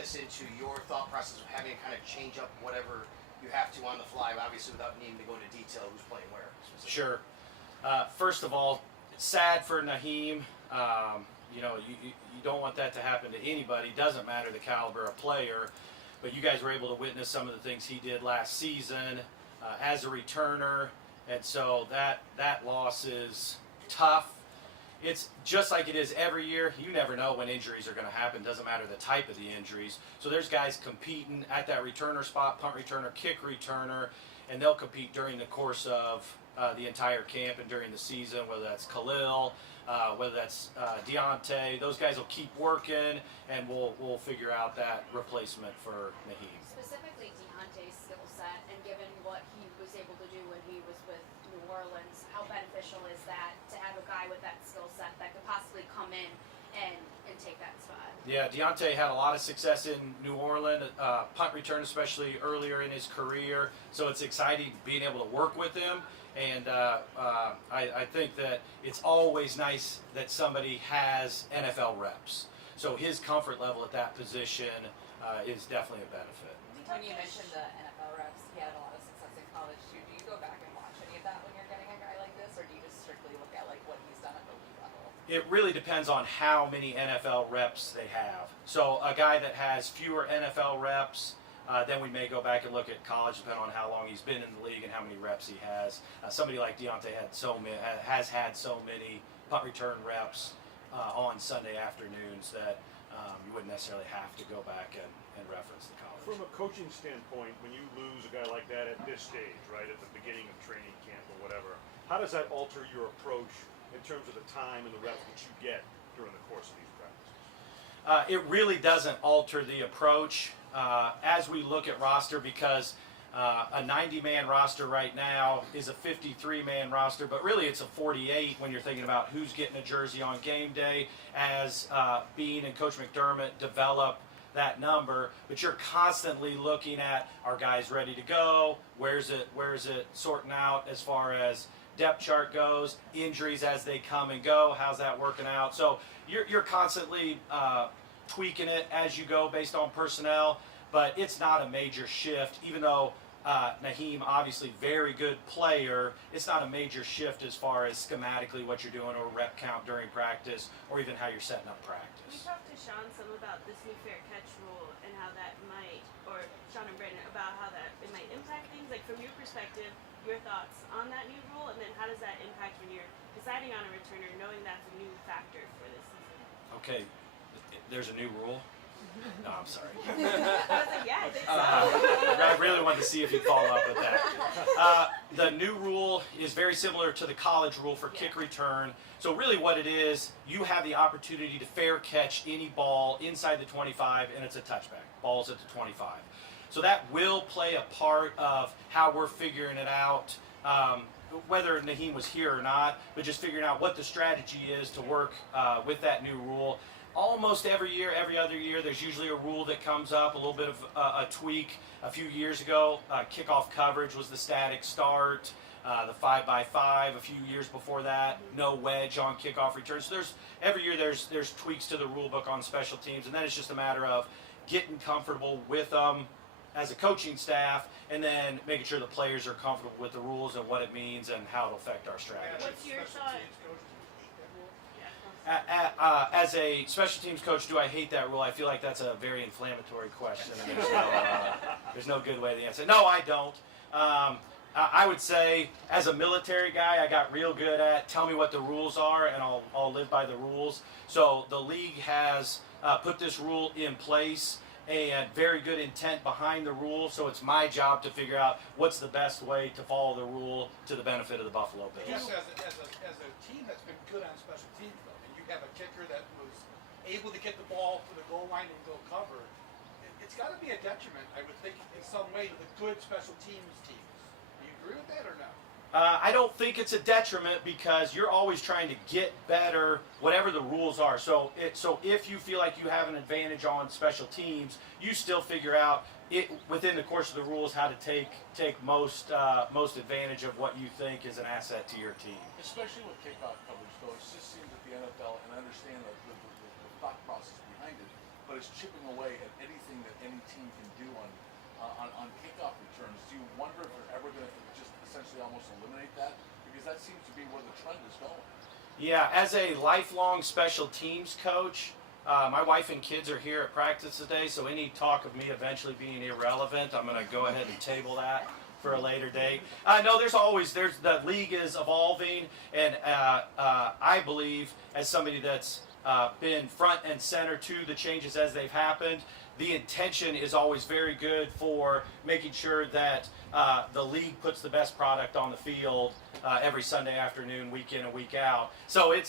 this into your thought process of having to kind of change up whatever you have to on the fly, obviously without needing to go into detail who's playing where? Sure. First of all, it's sad for Naheem. You know, you don't want that to happen to anybody. Doesn't matter the caliber of player, but you guys were able to witness some of the things he did last season as a returner, and so that loss is tough. It's just like it is every year. You never know when injuries are going to happen. Doesn't matter the type of the injuries. So there's guys competing at that returner spot, punt returner, kick returner, and they'll compete during the course of the entire camp and during the season, whether that's Khalil, whether that's Deontay. Those guys will keep working, and we'll figure out that replacement for Naheem. Specifically Deontay's skill set, and given what he was able to do when he was with New Orleans, how beneficial is that to have a guy with that skill set that could possibly come in and take that spot? Yeah, Deontay had a lot of success in New Orleans, punt return especially earlier in his career, so it's exciting being able to work with him, and I think that it's always nice that somebody has NFL reps. So his comfort level at that position is definitely a benefit. When you mentioned the NFL reps, he had a lot of success in college too. Do you go back and watch any of that when you're getting a guy like this, or do you just strictly look at like what he's done at the league level? It really depends on how many NFL reps they have. So a guy that has fewer NFL reps, then we may go back and look at college, depending on how long he's been in the league and how many reps he has. Somebody like Deontay has had so many punt return reps on Sunday afternoons that you wouldn't necessarily have to go back and reference the college. From a coaching standpoint, when you lose a guy like that at this stage, right, at the beginning of training camp or whatever, how does that alter your approach in terms of the time and the reps that you get during the course of these practices? It really doesn't alter the approach as we look at roster, because a 90-man roster right now is a 53-man roster, but really it's a 48 when you're thinking about who's getting a jersey on game day, as Bean and Coach McDermott develop that number. But you're constantly looking at, are guys ready to go? Where's it sorting out as far as depth chart goes, injuries as they come and go, how's that working out? So you're constantly tweaking it as you go based on personnel, but it's not a major shift, even though Naheem, obviously very good player, it's not a major shift as far as schematically what you're doing or rep count during practice or even how you're setting up We practice. talked to Sean some about this new fair catch rule and how that might, or Sean and Brandon, about how that it might impact things. Like from your perspective, your thoughts on that new rule, and then how does that impact when you're deciding on a returner, knowing that's a new factor for this season? Okay, there's a new rule. No, I'm sorry. I was like, yeah, I think so. I really wanted to see if you'd follow up with that. The new rule is very similar to the college rule for kick return. So really what it is, you have the opportunity to fair catch any ball inside the 25, and it's a touchback. Ball's at the 25. So that will play a part of how we're figuring it out, whether Naheem was here or not, but just figuring out what the strategy is to work with that new rule. Almost every year, every other year, there's usually a rule that comes up, a little bit of a tweak. A few years ago, kickoff coverage was the static start, the 5x5 a few years before that, no wedge on kickoff returns. So every year there's tweaks to the rule book on special teams, and then it's just a matter of getting comfortable with them as a coaching staff, and then making sure the players are comfortable with the rules and what it means and how it'll affect our strategy. What's your thought? As a special teams coach, do I hate that rule? I feel like that's a very inflammatory question, and there's no good way to answer. No, I don't. I would say, as a military guy, I got real good at tell me what the rules are, and I'll live by the rules. So the league has put this rule in place, and very good intent behind the rule, so it's my job to figure out what's the best way to follow the rule to the benefit of the Buffalo Bills. Just as a team that's been good on special teams, though, and you have a kicker that was able to get the ball to the goal line and go cover, it's got to be a detriment, I would think, in some way to the good special teams teams. Do you agree with that or no? I don't think it's a detriment, because you're always trying to get better, whatever the rules are. So if you feel like you have an advantage on special teams, you still figure out within the course of the rules how to take most advantage of what you think is an asset to your team. Especially with kickoff coverage, though, it just seems that the NFL, and I understand the thought process behind it, but it's chipping away at anything seems to be where the trend is going. Yeah, as a lifelong special teams coach, my wife and kids are here at practice today, so any talk of me eventually being irrelevant, I'm going to go ahead and table that for a later date. No, the league is evolving, and I believe, as somebody that's been front and center to the changes as they've happened, the intention is always very good for making sure that the league puts the best product on the field every Sunday afternoon, week in and week out. So it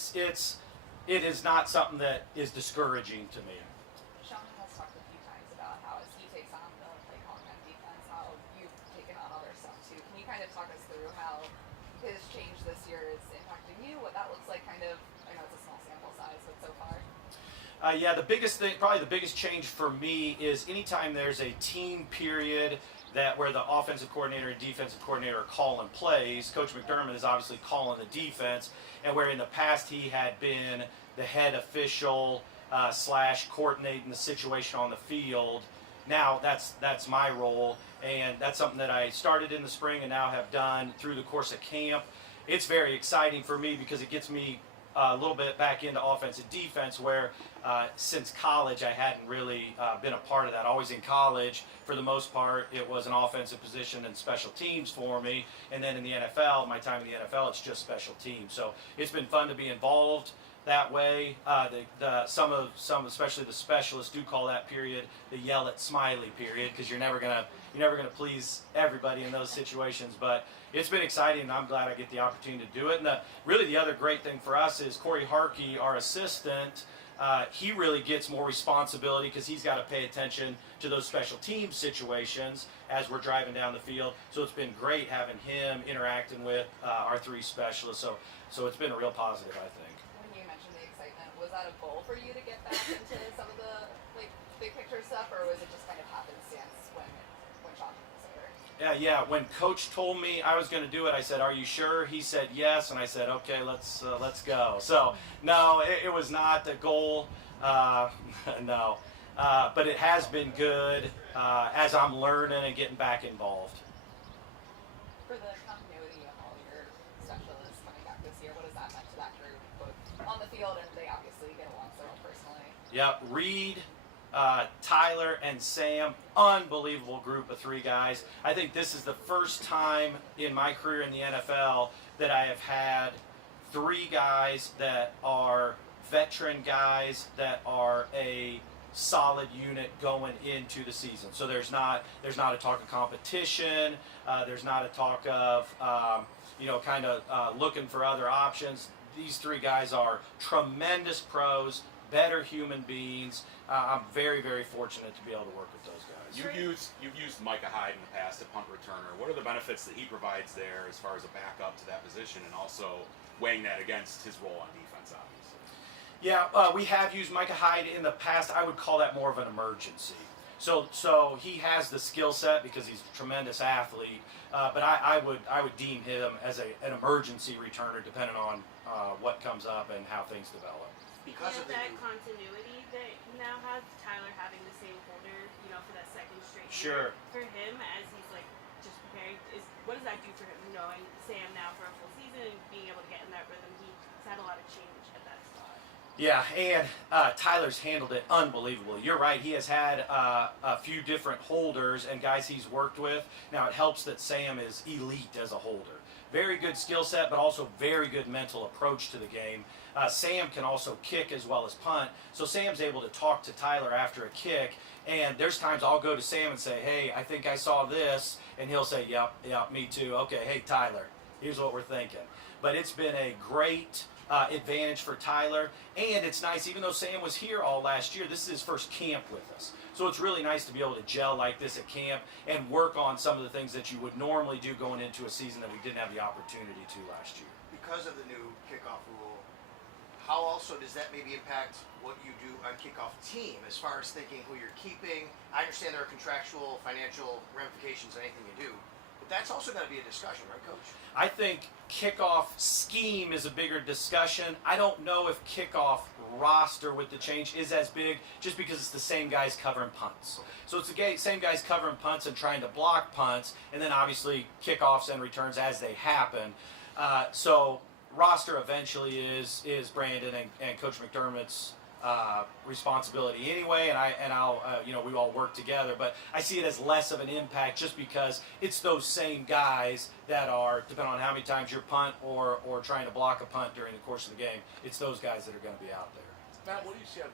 is not something that is discouraging to me. Sean has talked a few times about how as he takes on the play calling on defense, how you've taken on other stuff too. Can you kind of talk us through how his change this year is impacting you? What that looks like, kind of. I know it's a small sample size, but so far. Yeah, the biggest thing, probably the biggest change for me is anytime there's a team period where the offensive coordinator and defensive coordinator are calling plays, Coach McDermott is obviously calling the defense, and where in the past he had been the head official / coordinating the situation on the field. Now that's my role, and that's something that I started in the spring and now have done through the course of camp. It's very exciting for me because it gets me a little bit back into offense and defense, where since college I hadn't really been a part of that. Always in college, for the most part, it was an offensive position and special teams for me. And then in the NFL, my time in the NFL, it's just special teams. So it's been fun to be involved that way. Some, especially the specialists, do call that period the yell at Smiley period, because you're never gonna please everybody in those situations. But it's been exciting, and I'm glad I get the opportunity to do it. And really the other great thing for us is Corey Harkey, our assistant. He really gets more responsibility because he's got to pay attention to those special team situations as we're driving down the field. So it's been great having him interacting with our three specialists. So it's been a real positive, I think. When you mentioned the excitement, was that a goal for you to get back into some of the big picture stuff, or was it just kind of happenstance when Sean was over? Yeah. When Coach told me I was going to do it, I said, "Are you sure?" He said yes, and I said, "Okay, let's go." So no, it was not the goal. No, but it has been good as I'm learning and getting back involved. For the continuity of all your specialists coming back this year, what has that meant to that group, both on the field and they obviously get along so well personally? Yep, Reed, Tyler, and Sam, unbelievable group of three guys. I think this is the first time in my career in the NFL that I have had three guys that are veteran guys that are a solid unit going into the season. So there's not a talk of competition. There's not a talk of looking for other options. These three guys are tremendous pros, better human beings. I'm very, very fortunate to be able to work with those guys. You've used Micah Hyde in the past, a punt returner. What are the benefits that he provides there as far as a backup to that position, and also weighing that against his role on defense, obviously? Yeah, we have used Micah Hyde in the past. I would call that more of an emergency. So he has the skill set because he's a tremendous athlete. But I would deem him as an emergency returner, depending on what comes up and how things develop. Because of the that new, continuity that you now have, Tyler having the same holder, for that second straight Sure. year. For him, as he's just preparing, what does that do for him? Knowing Sam now for a full season and being able to get in that rhythm, he's had a lot of change at that spot. Yeah, and Tyler's handled it unbelievably. You're right, he has had a few different holders and guys he's worked with. Now it helps that Sam is elite as a holder. Very good skill set, but also very good mental approach to the game. Sam can also kick as well as punt, so Sam's able to talk to Tyler after a kick, and there's times I'll go to Sam and say, "Hey, I think I saw this," and he'll say, yep, me too. Okay, hey Tyler, here's what we're thinking. But it's been a great advantage for Tyler, and it's nice, even though Sam was here all last year, this is his first camp with us. So it's really nice to be able to gel like this at camp and work on some of the things that you would normally do going into a season that we didn't have the opportunity to last year. because of the new kickoff rule, how also does that maybe impact what you do on kickoff team as far as thinking who you're keeping? I understand there are contractual, financial ramifications on anything you do, but that's also got to be a discussion, right, Coach? I think kickoff scheme is a bigger discussion. I don't know if kickoff roster with the change is as big just because it's the same guys covering punts. So it's the same guys covering punts and trying to block punts, and then obviously kickoffs and returns as they happen. So roster eventually is Brandon and Coach McDermott's responsibility anyway, and I'll we all work together. But I see it as less of an impact just because it's those same guys that are, depending on how many times you're punt or trying to block a punt during the course of the game, it's those guys that are going to be out there. Matt, what do you see out of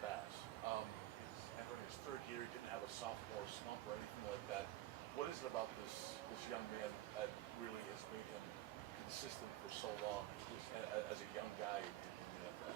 Bass? He's entering his third year. He didn't have a sophomore slump or anything like that. What is it about this young man that really has made him consistent for so long as a young guy in the NFL?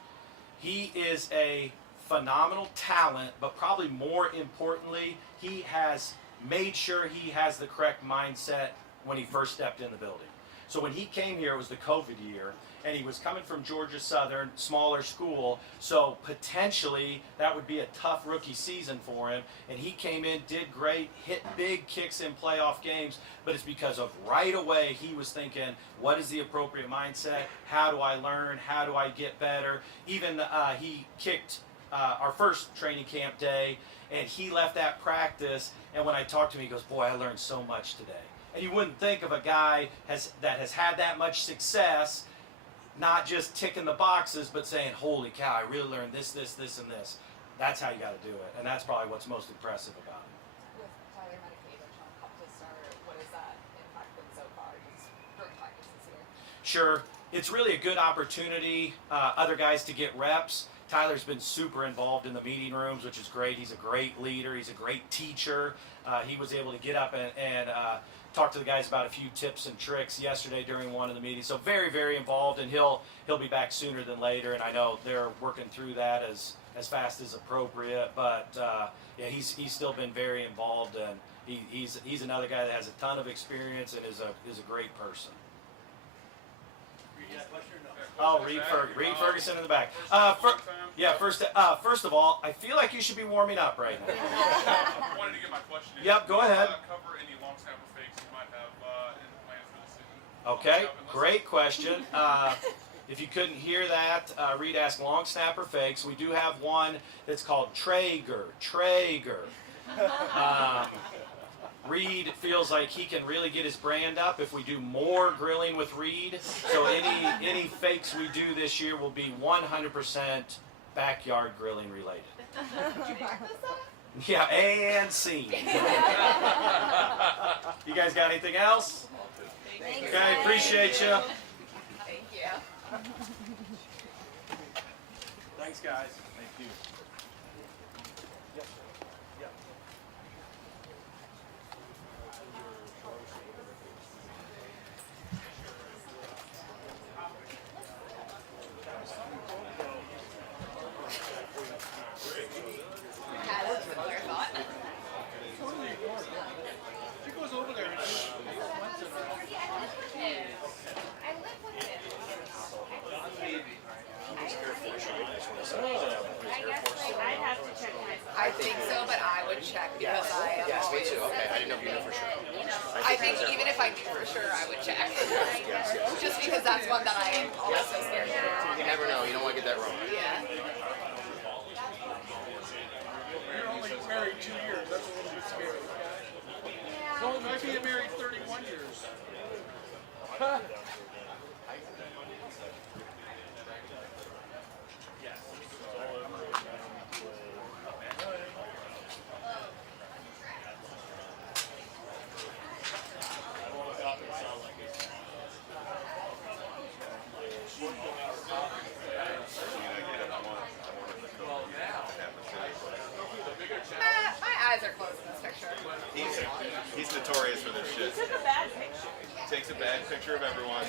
He is a phenomenal talent, but probably more importantly, he has made sure he has the correct mindset when he first stepped in the building. So when he came here, it was the COVID year, and he was coming from Georgia Southern, smaller school, so potentially that would be a tough rookie season for him. And he came in, did great, hit big kicks in playoff games, but it's because of right away he was thinking, what is the appropriate mindset? How do I learn? How do I get better? Even he kicked our first training camp day, and he left that practice, and when I talked to him, he goes, boy, I learned so much today. And you wouldn't think of a guy that has had that much success, not just ticking the boxes, but saying, holy cow, I really learned this, and this. That's how you got to do it, and that's probably what's most impressive about it. With Tyler Medicavich on Cup to start, what has that impact been so far during practice this year? Sure, it's really a good opportunity, other guys to get reps. Tyler's been super involved in the meeting rooms, which is great. He's a great leader. He's a great teacher. He was able to get up and talk to the guys about a few tips and tricks yesterday during one of the meetings. So very, very involved, and he'll be back sooner than later. And I know they're working through that as fast as appropriate. But yeah, he's still been very involved, and he's another guy that has a ton of experience and is a great person. Oh, Reed Ferguson in the back. First of all, I feel like you should be warming up right now. I wanted to get my question in. Yep, go ahead. Cover any long snapper fakes you might have in the plans for the season? Okay, great question. If you couldn't hear that, Reed asked long snapper fakes. We do have one that's called Traeger. Reed feels like he can really get his brand up if we do more grilling with Reed. So any fakes we do this year will be 100% backyard grilling related. Did you practice that? Yeah, and scene. You guys got anything else? Thanks. Okay, appreciate you. Thank you. Thanks, guys. Thank you. Had a similar thought. She goes over there and she once in a while. I'd have to check myself. I think so, but I would check because I am Yes, me always. too. Okay, I didn't know if you knew for sure. I think even if I knew for sure, I would check. Just because that's one that I am always so scared to do. You never know. You don't want to get that wrong. Yeah. You're only married 2 years, that's a little bit scary. No, might be married 31 years. My eyes are closed in this picture. He's notorious for this shit. Took a bad picture. Takes a bad picture of everyone.